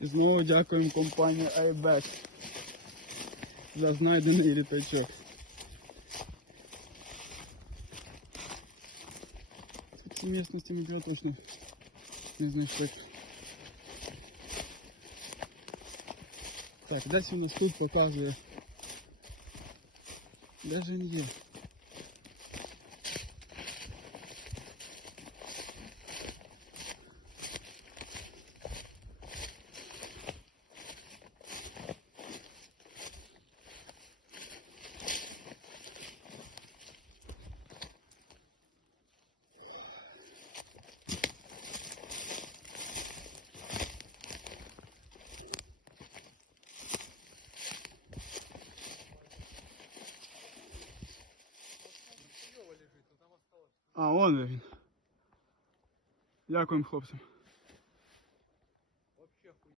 І знову дякуємо компанії iBet за знайдений літачок. В цій місцевості ми б точно не знайшли. Так, десь у нас тут показує. Де ж він є? А, вон де він. Дякуємо хлопцям.